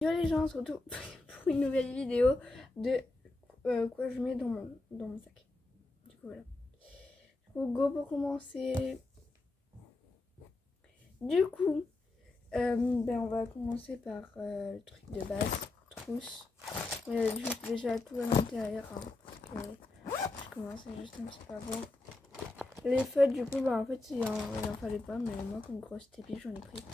Yo les gens, surtout pour une nouvelle vidéo de quoi je mets dans mon sac. Du coup voilà. Du coup go pour commencer. Du coup, on va commencer par le truc de base, trousse. Il y a juste déjà tout à l'intérieur hein, parce que je commençais juste un petit peu avant. Les feuilles du coup en fait il en fallait pas, mais moi comme grosse tépi j'en ai pris.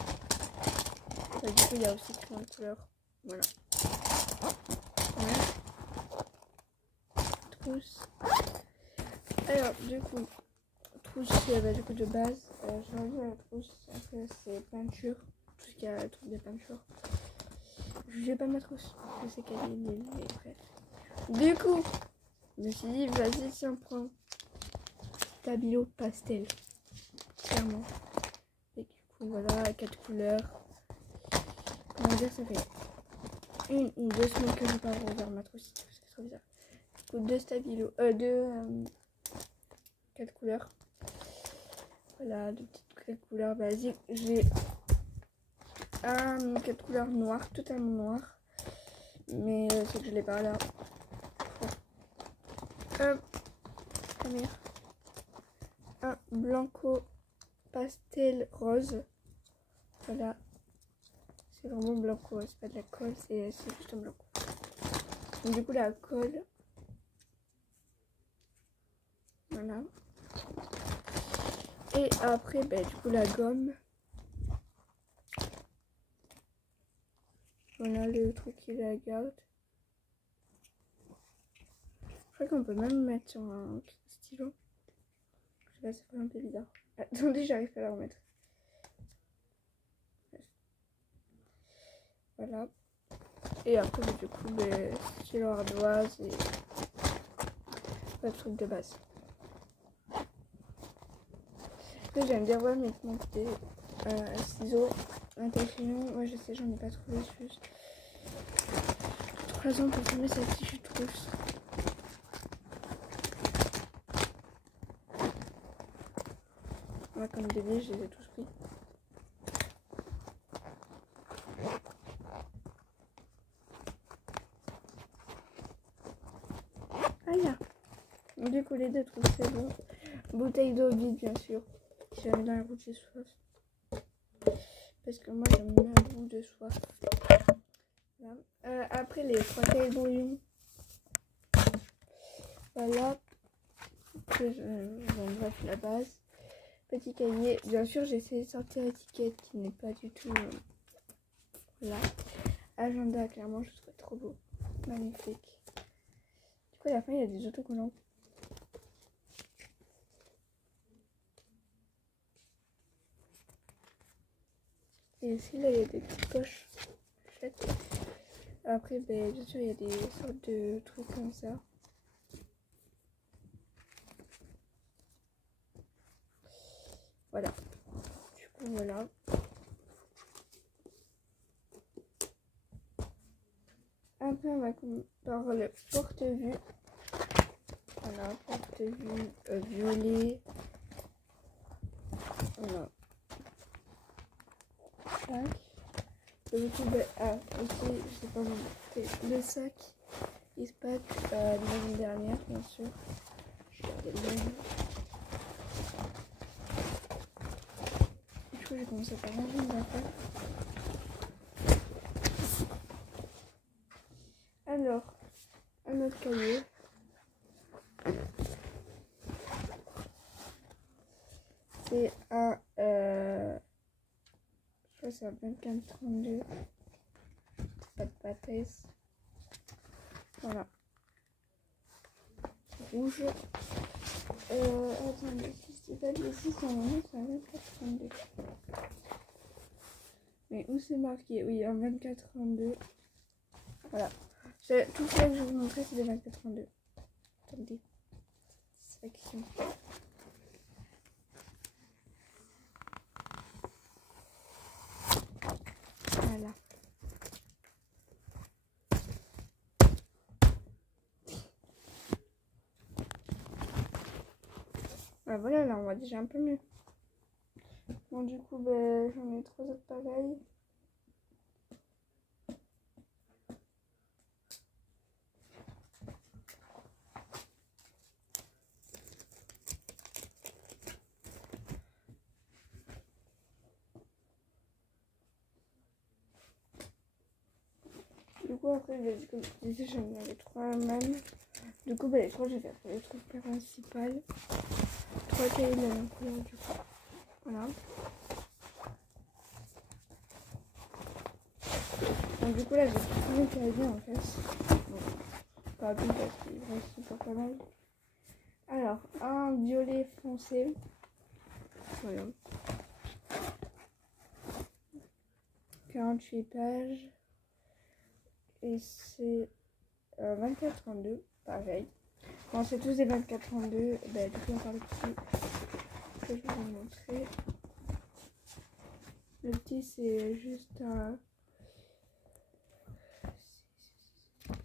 Du coup il y a aussi plein de couleurs. Voilà. Trousse. Alors du coup trousse du coup de base, j'ai enlevé la trousse, après c'est peinture, tout ce qui a truc de peinture. Je vais pas ma trousse, je sais qu'elle est prête. Du coup, je me suis dit vas-y tiens prends stabilo pastel, clairement. Et du coup voilà, 4 couleurs. Comment dire, ça fait 1 ou 2 semaines que je n'ai pas ouvert ma trousse, c'est trop bizarre. Du coup 2 stabilo, 4 couleurs. Voilà, de petites 4 couleurs basiques. J'ai 4 couleurs noires, totalement noires. Mais c'est que je l'ai pas là. Un blanco pastel rose. Voilà. C'est vraiment blanco, c'est pas de la colle, c'est juste un blanco. Donc, du coup la colle. Voilà. Et après, du coup la gomme. Voilà le truc qui la garde. Je crois qu'on peut même mettre sur un stylo. Je sais pas, ça fait un peu bizarre. Attendez, j'arrive pas à la remettre. Voilà. Et après, du coup, stylo ardoise et pas de truc de base. Après, j'aime bien ouais, mettre mon côté ciseaux, un tache-crayon. Ouais, je sais, j'en ai pas trouvé juste. 3 ans pour fermer cette fichue trousse. Moi, comme bébé, je les ai tous pris. Ah, là. Du coup, les 2 trousses, c'est bon. Bouteille d'eau vide, bien sûr. Si jamais dans la route, j'ai soif. Parce que moi, j'aime bien le goût de soif. Voilà. Après, les 3 cahiers brouillons. Voilà. Bref, la base. Petit cahier. Bien sûr, j'ai essayé de sortir l'étiquette qui n'est pas du tout... là. Agenda, clairement, je trouve trop beau. Magnifique. Du coup, à la fin, il y a des autocollants. Et ici, là, il y a des petites poches. Après, bien sûr, il y a des sortes de trucs comme ça. Voilà. Du coup, voilà. Après, on va commencer par le porte-vue. Voilà, porte-vue violet. Voilà. Tac. Le coup, aussi, je sais pas vous montrer. Le sac, il se pack l'année dernière, bien sûr. Je vais regarder le même. Du coup, j'ai commencé par ranger mes affaires. Alors, un autre cahier. C'est un je crois que c'est un 24-32. Pas de pâtesse. Voilà. Rouge. Attendez, si c'est pas de ici, normalement c'est un 24-32. Mais où c'est marqué? Oui, un 24-32. Voilà. Tout ça que je vais vous montrer, c'est des 24-32. Attendez. Satisfaction. Voilà. Voilà, là on voit déjà un peu mieux. Bon, du coup, j'en ai 3 autres pareils. Du coup, après, comme je disais, j'en avais 3 même. Du coup, les 3, je vais faire les trucs principaux. 3 cahiers de la même couleur, du coup. Voilà. Donc, du coup, là, j'ai tout mes cahiers en fait. Bon, pas tout parce qu'il reste super pas mal. Alors, un violet foncé. Voilà. 48 pages. Et c'est 24-32, pareil. Bon, c'est tous des 24-32. Bah, du coup, on parle petit que je vais vous montrer. Le petit, c'est juste un.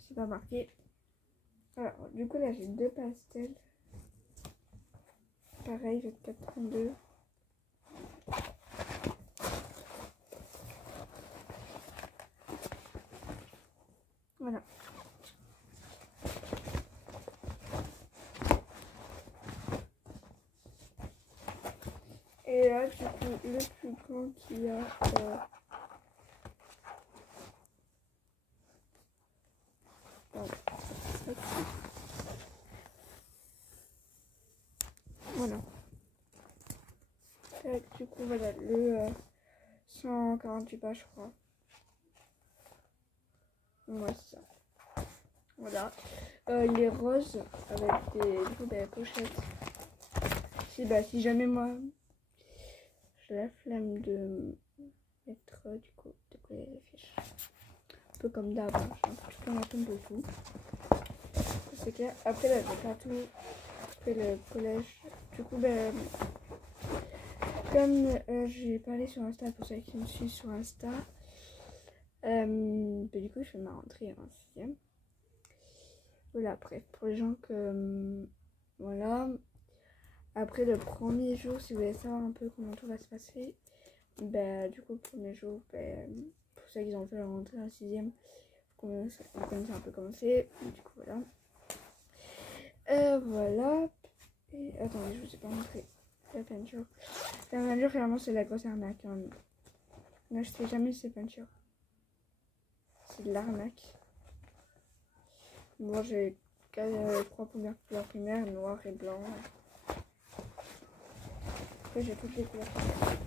C'est pas marqué. Alors, du coup, là, j'ai 2 pastels. Pareil, 24-32. Voilà. Et là, du coup, le plus grand qu'il y a. Voilà. Et du coup, voilà, le 148 pages, je crois. Ouais, c'est ça. Voilà. Il est rose avec des pochettes. Si jamais moi, j'ai la flemme de mettre du coup de coller les fiches. Un peu comme d'hab, hein. Je peux en attendre beaucoup. C'est clair. Après, là, j'ai pas tout fait le collège. Du coup, comme j'ai parlé sur Insta pour ceux qui me suivent sur Insta, du coup, je fais ma rentrée en 6ème. Voilà, après, pour les gens que. Voilà. Après le premier jour, si vous voulez savoir un peu comment tout va se passer, du coup, le premier jour, pour ceux qui ont fait leur rentrée en 6ème, vous connaissez un peu comment c'est. Du coup, voilà. Voilà. Et attendez, je vous ai pas montré la peinture. La peinture, réellement, c'est la grosse arnaque. Hein. N'achetez jamais ces peintures. C'est de l'arnaque. Moi, j'ai 3 premières couleurs primaires, noir et blanc. Après, j'ai toutes les couleurs primaires.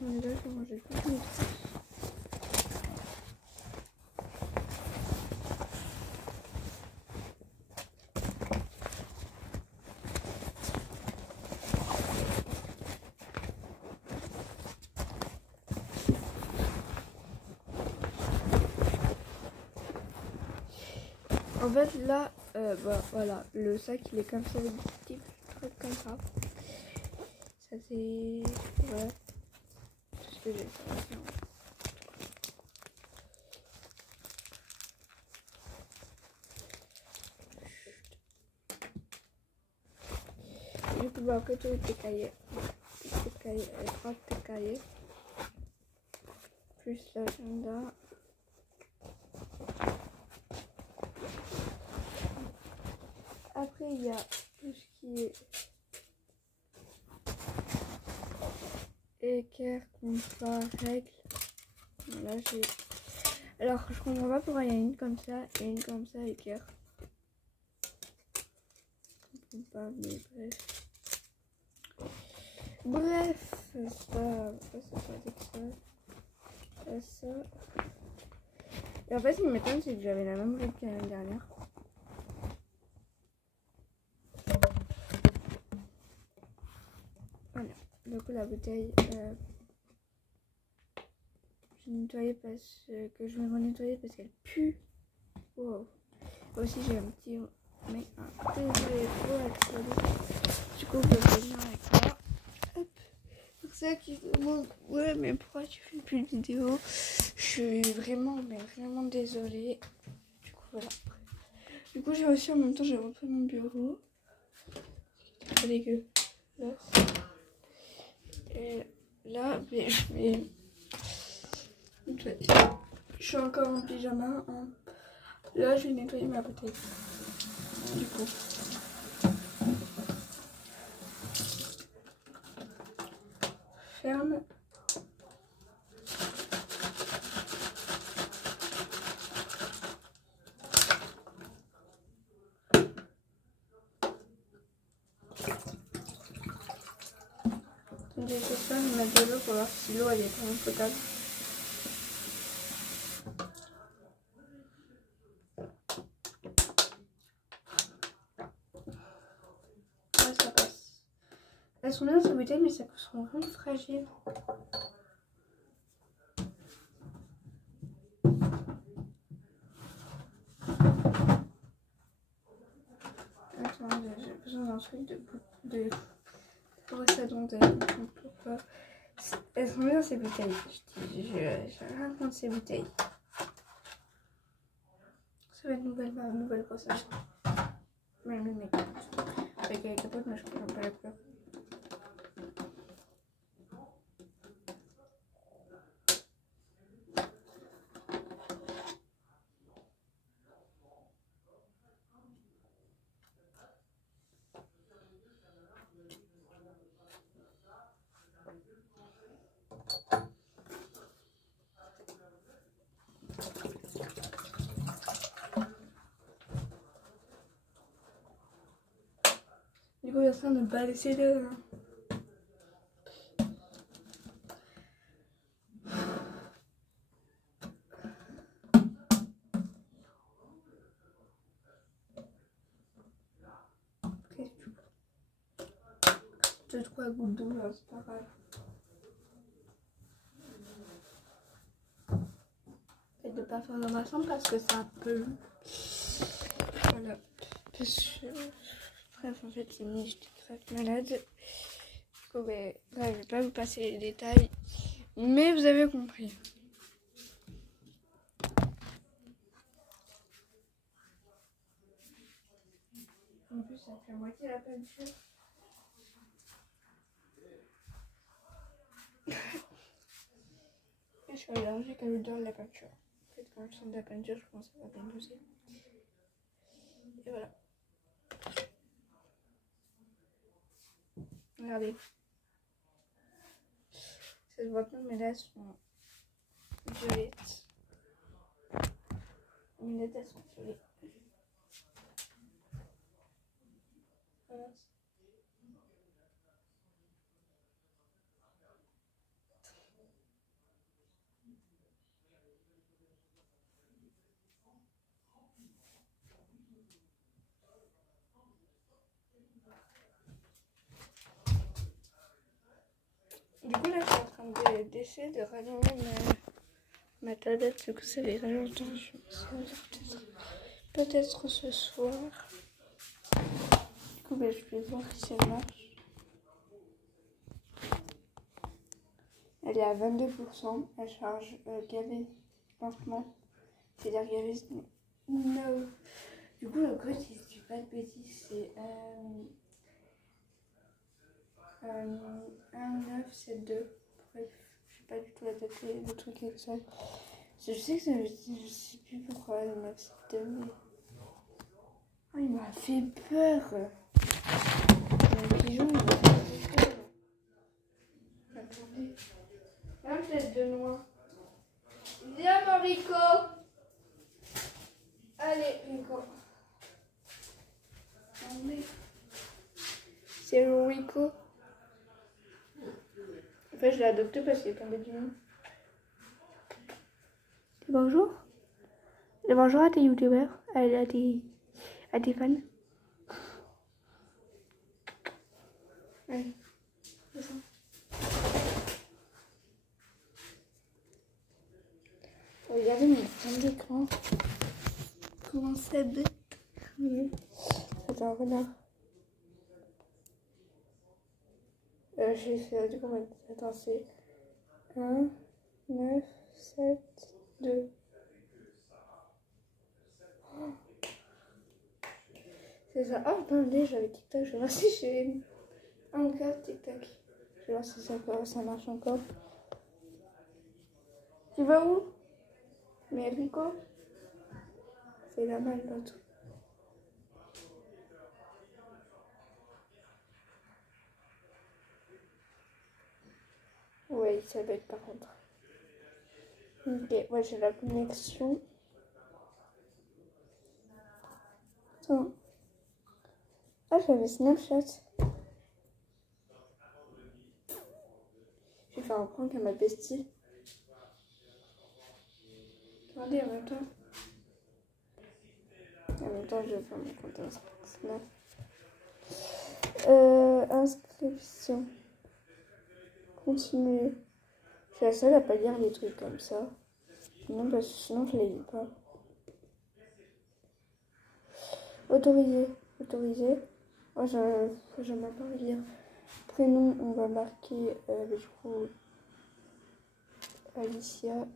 Mon visage, je vais manger tout mes trucs. En fait, là, voilà, le sac il est comme ça, avec des petits trucs comme ça. Ça, c'est. Voilà. Tout ce que j'ai fait. Du coup, après, tous tes cahiers. Les 3 cahiers. Plus l'agenda. Après, il y a tout ce qui est équerre, contrat, règles. Voilà, j'ai. Alors, je comprends pas pourquoi il y a une comme ça et une comme ça, équerre. Je comprends pas, mais bref. Bref, ça, ça. Et en fait, ce qui m'étonne, c'est que j'avais la même règle que l'année dernière. Voilà. Du coup, la bouteille, j'ai nettoyé parce que je vais renettoyer parce qu'elle pue. Wow. Aussi, j'ai un petit. Mais désolé pour la. Du coup, je vais venir avec moi. Hop. Pour ceux qui se demandent, ouais, mais pourquoi tu fais plus de vidéos? Je suis vraiment, mais vraiment désolée. Du coup, voilà. Du coup, j'ai aussi en même temps, j'ai repris mon bureau. C'est très dégueu. Là. Et là, je vais. Je suis encore en pyjama. Hein. Là, je vais nettoyer ma bouteille. Du coup. Ferme. J'essaie de mettre de l'eau pour voir si l'eau elle est vraiment potable. Ouais, ça passe. Elles sont bien ces bouteilles, mais ça sont vraiment fragiles. Attends, j'ai besoin d'un truc de brosse à dents. Pourquoi? Elles sont bien ces bouteilles. J'ai rien contre ces bouteilles. Ça va être ma nouvelle brosse à dents. Même le make-up. Avec les capotes, mais je comprends pas la couleur. Du coup, il y a ça de ne pas laisser de... Deux, trois gouttes d'eau, là, c'est pas grave. Peut-être de pas faire dans ma chambre parce que c'est un peu... Voilà. Bref, en fait, c'est une j'étais grave malade. Du coup, ben, là, je vais pas vous passer les détails. Mais vous avez compris. En plus, ça fait à moitié la peinture. Et je suis allergique à l'odeur de la peinture. En fait, quand je sens de la peinture, je commence à peine tousser. Et voilà. Regardez. Ça se voit pas, mais là, elles sont violettes. Mes lunettes, elles sont violettes. Voilà. Du coup, là, je suis en train d'essayer de rallumer ma tablette. Du coup, ça va aller longtemps. Je vais peut-être ce soir. Du coup, ben, je vais voir si elle marche. Elle est à 22%. Elle charge gavé lentement. C'est-à-dire gavé no. Du coup, le code, si je dis pas de bêtises, c'est 1972. Bref, je sais pas du tout la date, le truc exact. Je sais que je sais plus pourquoi le 972, mais... Oh, il m'a fait peur. Le pigeon, il m'a fait peur. Attendez. La tête de noix. Viens, mon Rico. Allez, Rico. Attendez. C'est le Rico. En fait, je l'ai adopté parce qu'il est tombé du mur. Bonjour. Bonjour à tes youtubeurs, à tes fans. Allez, descends. Regardez mon fond d'écran. Comment c'est bête. C'est un renard. J'ai fait du coup, attends, c'est 1, 9, 7, 2. C'est ça. Oh, attendez, j'avais TikTok. Je vais voir si j'ai encore TikTok. Je vais voir si ça marche encore. Tu vas où? Mais Rico? fait la mal l'autre. Ouais, ça va être par contre. Ok, moi j'ai la connexion. Attends. Ah, j'avais Snapchat. Je vais faire un prank à ma bestie. Regardez en même temps. En même temps, je vais faire mon compte Snap. Inscription. Continuer. Je suis la seule à pas lire les trucs comme ça. Non, parce que sinon je les lis pas. Autoriser. Autoriser. Moi, j'aime pas lire. Prénom, on va marquer du coup Alicia.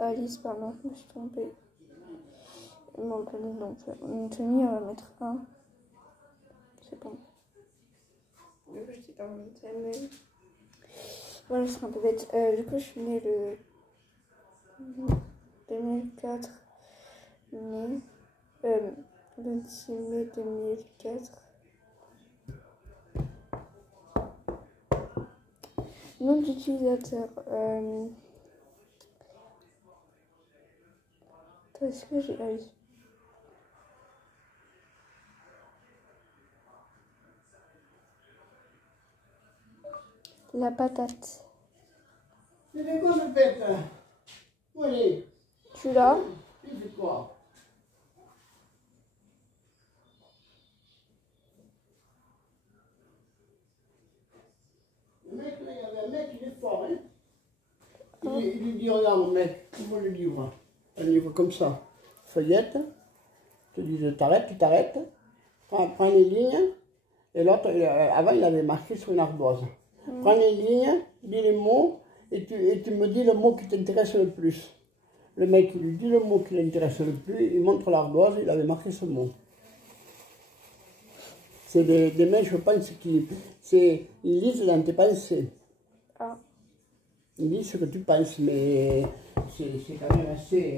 Alice, pardon, je me suis trompée. Mon prénom, donc une tenue, on va mettre 1. C'est bon. Du coup, j'étais dans mon thème. Voilà, c'est un peu bête. Du coup, je suis née le 2004 mai. 26 mai 2004. Nom d'utilisateur. Est-ce que j'ai. Ah oui. La patate. C'est quoi le bête? Oui. Tu l'as? C'est quoi? Le mec, là, il y avait un mec, il est fort, hein? Il lui dit, regarde, mec, ouvre le livre. Un livre comme ça. Feuillette. Je te dis, t'arrêtes, tu t'arrêtes. Prends les lignes. Et l'autre, avant, il avait marqué sur une ardoise. Prends les lignes, dis les mots, et tu me dis le mot qui t'intéresse le plus. Le mec, il lui dit le mot qui l'intéresse le plus, il montre l'ardoise, il avait marqué ce mot. C'est des mecs, je pense, ils lisent dans tes pensées. Ah. Ils lisent ce que tu penses, mais c'est quand même assez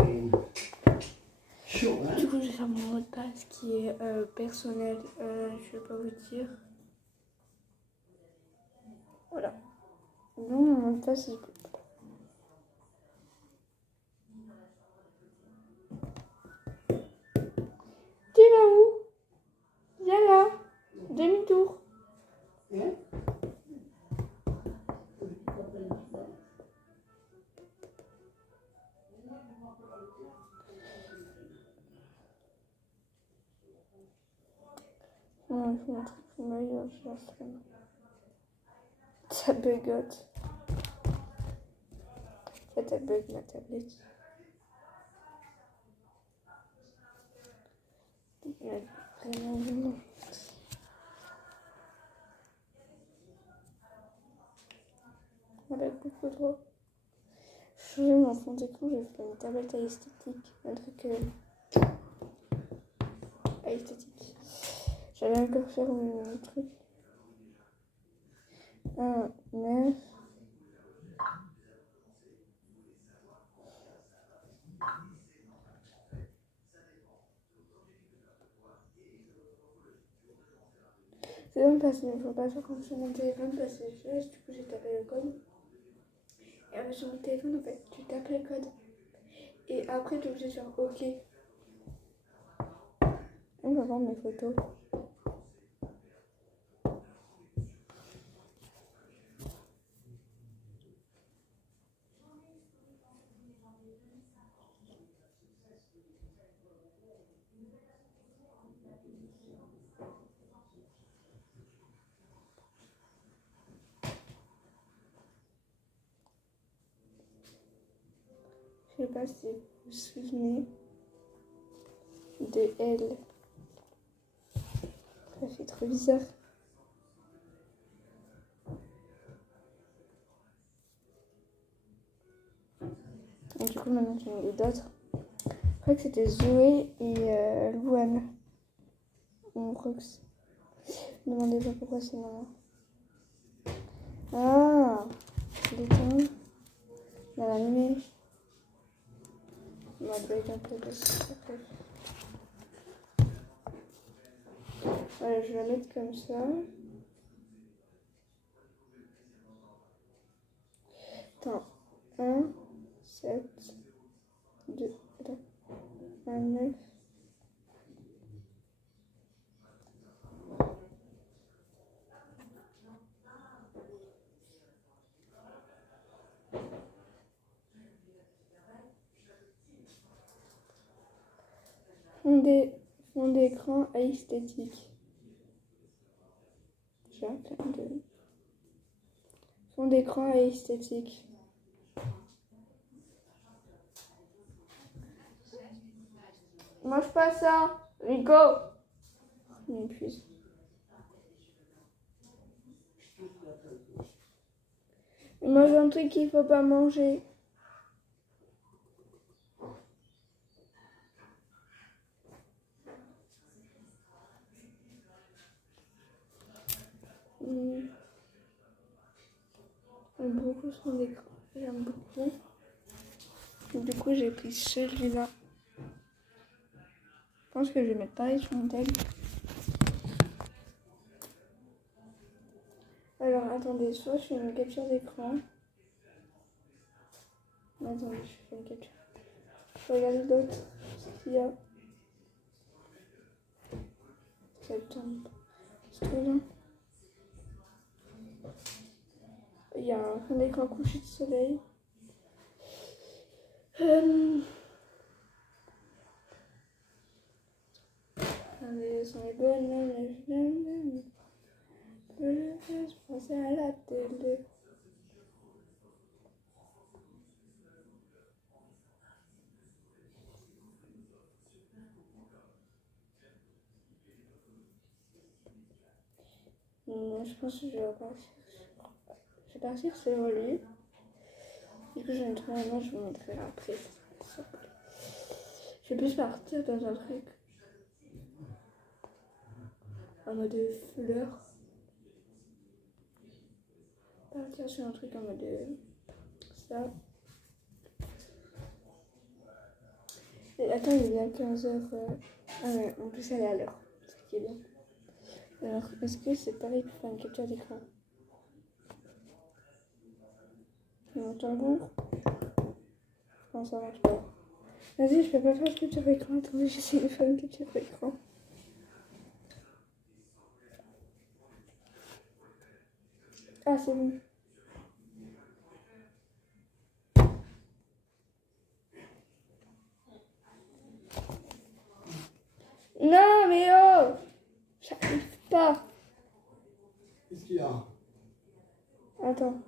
chaud, hein. Du coup, je vais faire mon mot de passe qui est personnel. Je vais pas vous dire. Voilà. Non, mon mot de passe, c'est... Tu vas où? Viens là. Demi-tour. Hein? Non, je montre mon œil, je la flemme. Ça bugote. Ça bug ma tablette. Vraiment, vraiment. Avec beaucoup de droits. Changer mon fond d'écran, je vais faire une tablette à esthétique. Un truc à esthétique. J'allais encore faire un truc. Un 9. C'est bon parce qu'il ne faut pas faire comme sur mon téléphone parce que du coup j'ai tapé le code. Et sur mon téléphone en fait tu tapes le code. Et après tu es obligé de faire OK. On va voir mes photos. Je sais pas si vous vous souvenez de elle. Ça fait trop bizarre. Et du coup maintenant j'en ai d'autres. Je crois que c'était Zoé et Louane. On croit que c'est... Ne demandez pas pourquoi c'est maman. Ah, détends. Là, animé. On va être un peu de ça. Voilà, je vais la mettre comme ça. Attends. 1, 7, 2, attends. 1, 9. Fond d'écran à esthétique. J'ai un plein de... Fond d'écran à esthétique. Mange pas ça, Rico. Il m'épuise. Il mange un truc qu'il faut pas manger. J'aime beaucoup son écran. J'aime beaucoup. Du coup, j'ai pris celui-là. Je pense que je vais mettre pareil sur mon tel. Alors, attendez, soit je fais une capture d'écran. Non, attendez, je fais une capture. Je vais regarder d'autres. Ce qu'il y a. Septembre. C'est trop bien. Il y a un fond d'écran couché de soleil. Les sont les bonnes. Je pensais à la télé. Non, je pense que je vais partir. Je vais partir sur lui. Du coup, j'ai une trouvé un je vous montrerai après. Je vais plus partir dans un truc en mode fleur. Partir sur un truc en mode ça. Et attends, il est bien 15h. Ah ouais, en plus elle est à l'heure. Ce qui est bien. Alors, est-ce que c'est pareil pour faire une capture d'écran? Mon tambour? Non, ça marche pas. Vas-y, je peux pas faire une capture d'écran. Attendez, j'essaie de faire une capture d'écran. Ah, c'est bon. Non, mais oh! J'arrive pas. Qu'est-ce qu'il y a? Attends.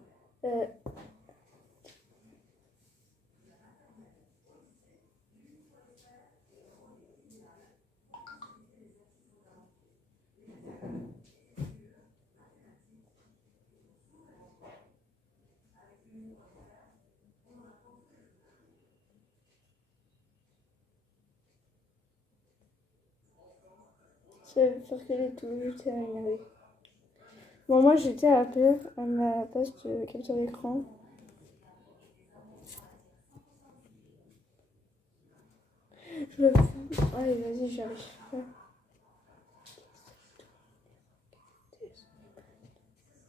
Ça va faire que les tout, j'étais énervée. Bon, moi j'étais à ma place de capture d'écran. Je le fous. Allez, vas-y, j'arrive pas.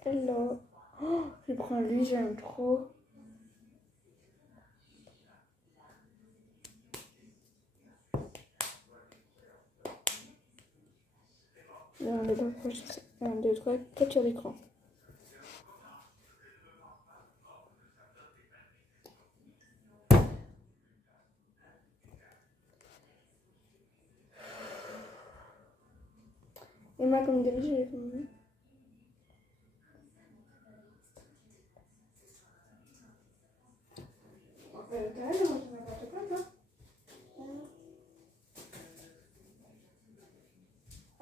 Hello. Oh, je prends lui, j'aime trop. Non, on est pas proche. 1, 2, 3, capture d'écran. Et moi, comme d'habitude, j'ai fait mon...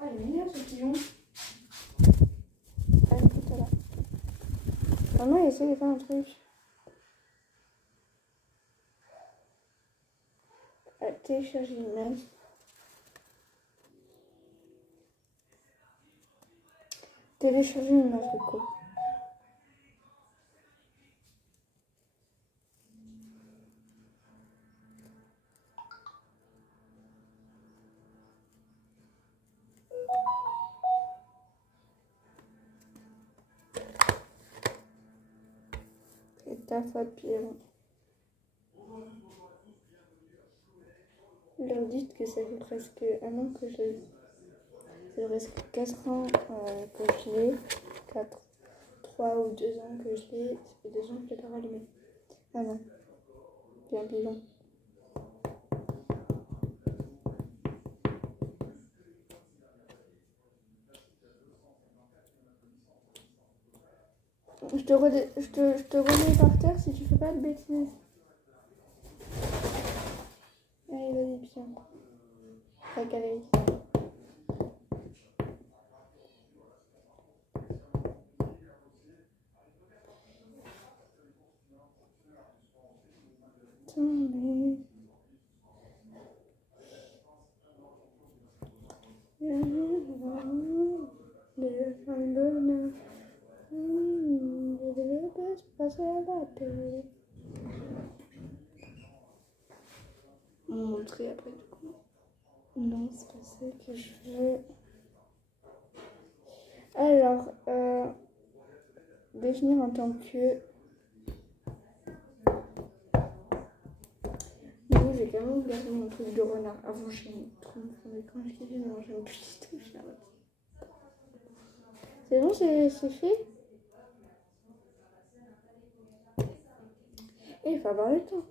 Ah, il est mignon ce pigeon. Ah, écoute là. Maman, il essaie de faire un truc. Télécharger une image. Télécharger une image de quoi? ta faute, Pierrot. Leur dites que ça fait presque un an que je l'ai. Ça fait presque 4 ans que je l'ai. 4, 3 ou 2 ans que je l'ai. Ça fait 2 ans que je l'ai pas rallumé. Ah non. Bien plus long. Je te remets par terre si tu fais pas de bêtises. Allez, vas-y, bien. La galerie. Montrer après du coup. Non, c'est pas ça que je veux. Alors, définir en tant que. Moi, j'ai quand même gardé mon truc de renard. Avant, j'aimais trop mon fond d'écran. Je kiffais, mais j'aime plus du tout. C'est bon, c'est fait. Et il faut avoir le temps.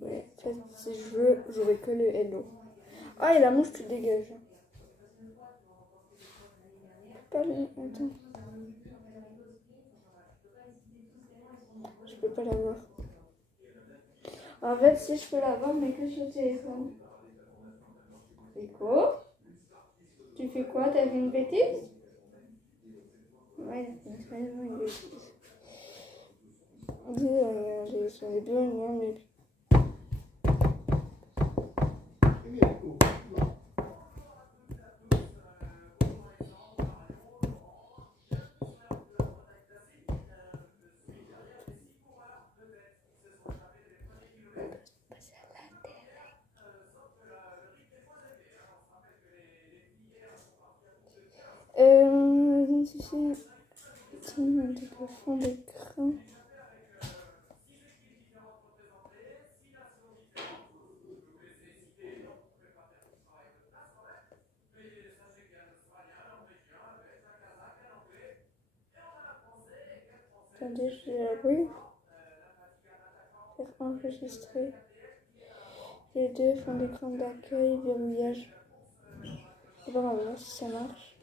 Ouais, en fait, si je veux, j'aurais que le hello. Ah, et la mouche, tu dégages. Pas le... Attends. Je peux pas l'avoir. En fait, si je peux l'avoir, mais que sur le téléphone. Rico, tu fais quoi? T'as fait une bêtise? Ouais, il a fait une bêtise. Dis, sur les deux, non, mais... Identifier le fond d'écran. Attendez, je vais la rue. Faire enregistrer. Les deux fonds d'écran d'accueil, verrouillage. On va voir si ça marche.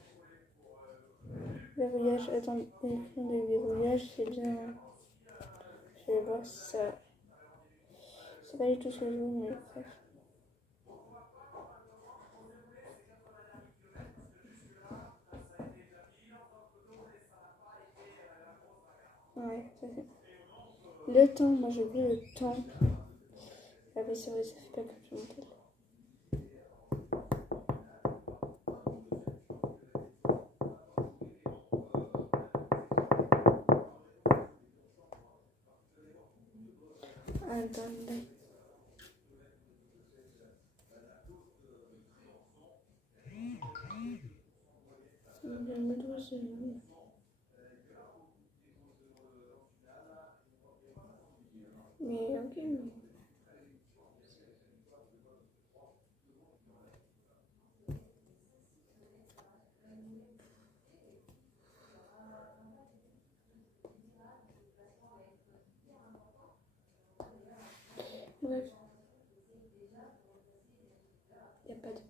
Verrouillage, attends, l'écran de verrouillage, c'est bien. Je vais voir si ça. C'est pas du tout ce que je veux, mais bref. Ouais, ça fait. Le temps, moi j'ai vu le temps. Ah oui, c'est vrai, ça fait pas que je monte. Attendez. Mais ok. Bref. Il n'y a pas de bref.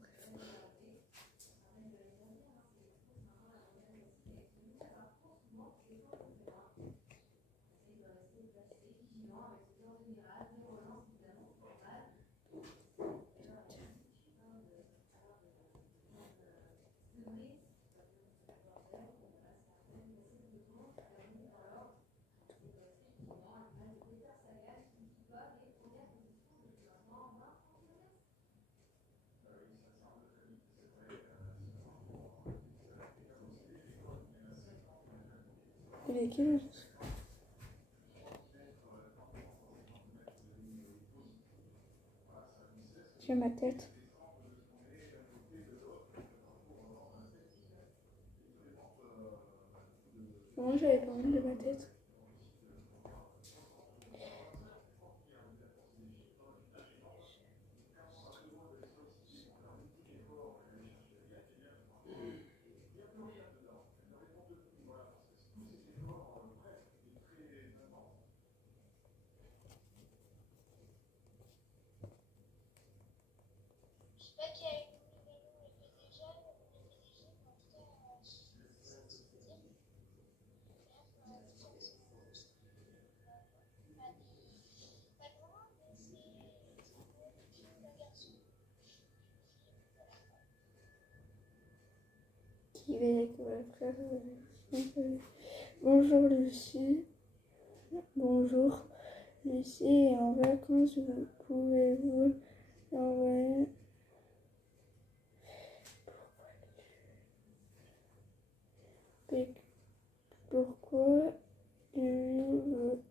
Il est quelle heure? J'ai ma tête. j'avais pas envie de ma tête. Qui va avec mon frère. Bonjour Lucie. Bonjour. Lucie est en vacances. Pouvez-vous l'envoyer? Pourquoi lui veut...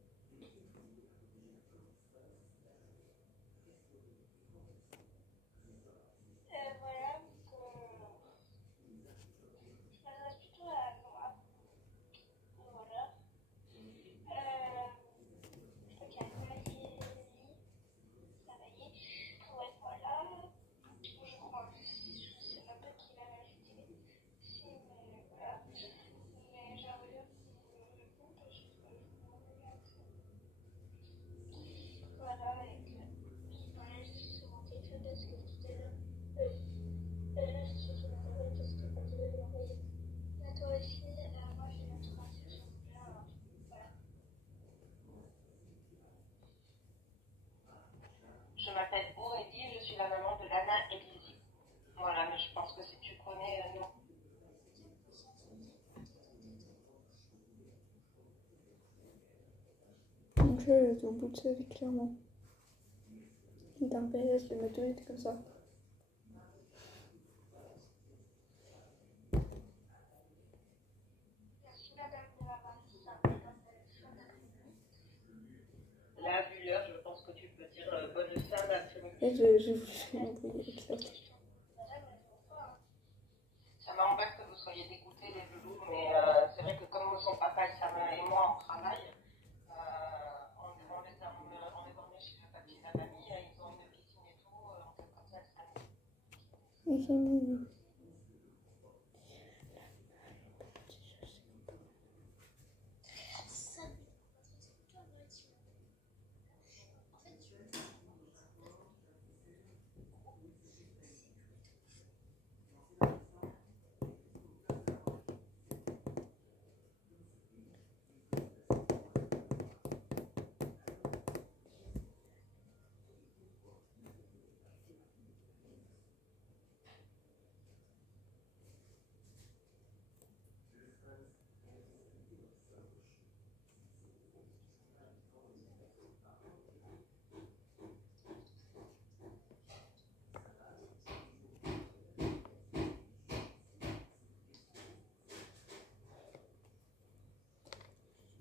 Je m'appelle Aurélie, je suis la maman de Lana et Lizzie. Voilà, mais je pense que si tu connais, non. Donc là, elle est au bout de sa vie, clairement. D'un PS, le matos était comme ça. Là, vu l'heure, je pense que tu peux dire bonne fin d'après-midi. Et je vous fais m'embrouiller avec l'autre. Ça m'embête que vous soyez dégoûtés les loulous, mais c'est vrai que comme son papa et sa mère et moi on travaille, on les emmenait chez le papy et la mamie, ils ont une piscine et tout, comme ça, Ils sont mignons.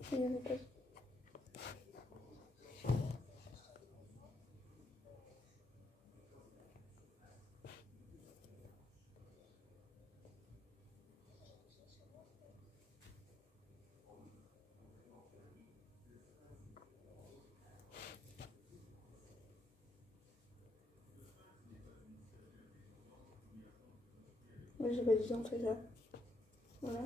Il y avait pas... Moi j'ai pas dit on fait ça. Voilà.